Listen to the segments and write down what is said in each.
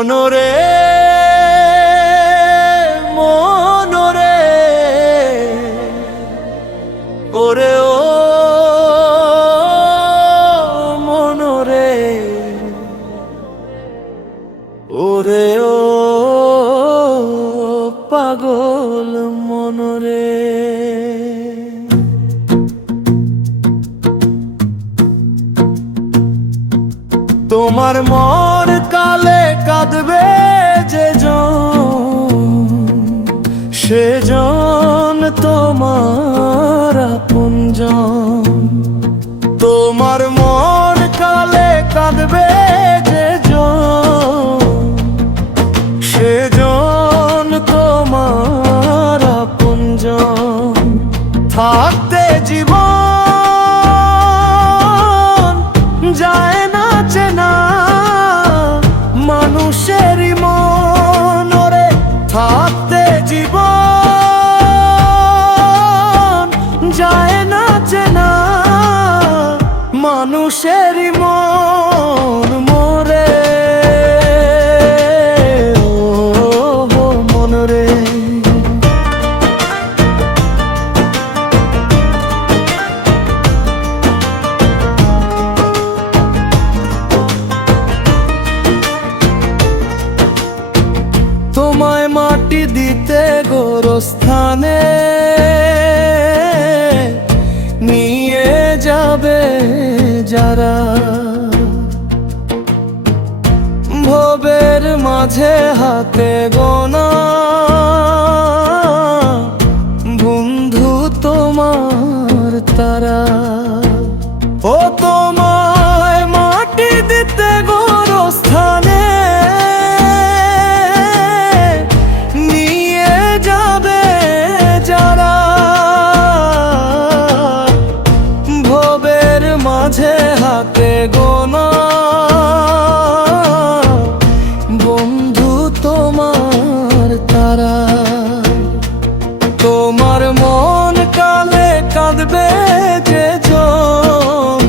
মনরে মনরে ওরে ও মনরে ওরে ও পাগল মনরে। তোমার মন কালে কাঁদবে যে জন, সেজন তোমার আপনজন। তোমার মন কালে কাঁদবে যে জন, সেজন তোমার আপনজন। থাকতে জীবন যায় না চেনা মানুষেরই মন রে। থাকতে জীবন যায় না চেনা মানুষেরই মন মোরে ও মন রে। তোমায় মাটি দিতে গোরস্থানে নিয়ে যাবে যারা, ভবের মাঝে হাতে গোনা বন্ধু তোমার তারা। ও তোমায় মাটি দিতে গোরস্থানে নিয়ে যাবে যারা, ভবের মাঝে হাতে গোনা বন্ধু তোমার তারা। তোমার মন কালে কাঁদবে যে জন,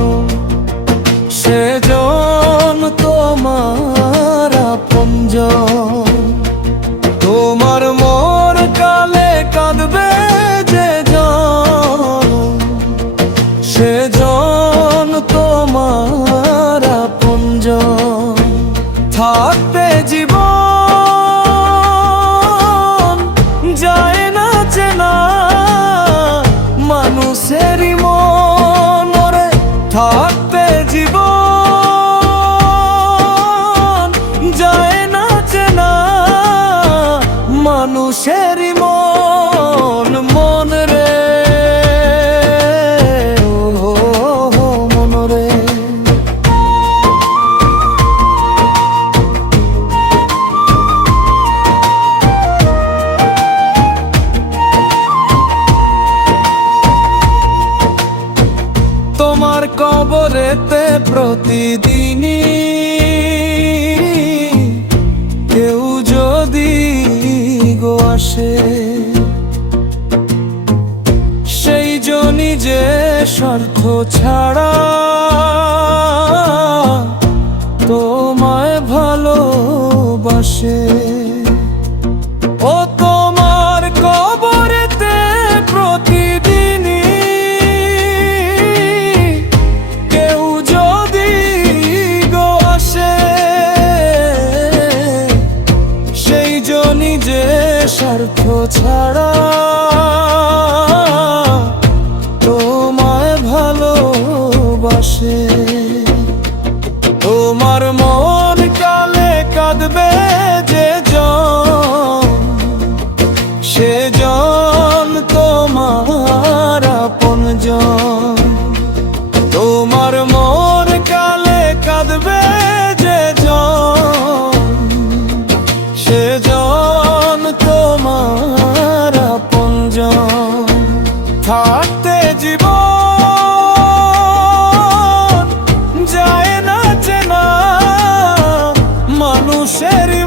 সেজন তোমার আপনজন। তোমার মন কালে কাঁদবে যে জন, সেজন তোমার আপনজন। থাকতে জীবন যায় না চেনা মানুষেরই মন রে। থাকতে জীবন যায় না চেনা মানুষেরই মন মন রে ও মন রে। তোমার কবরেতে প্রতিদিনই কেউ যদি গো আসে, সেই জনই যে স্বার্থ ছাড়া তোমায় ভালোবাসে। ও তোমার কবরেতে প্রতিদিনই কেউ যদি গো আসে, সেই জনই যে স্বার্থ ছাড়া তোমায় ভালোবাসে। তোমার মন কালে কাঁদবে যে জন, সেজন তোমার আপনজন। তোমার মন কালে কাঁদবে যে জন, সেজন তোমার আপনজন। থাকতে জীবন যায় না চেনা মানুষেরই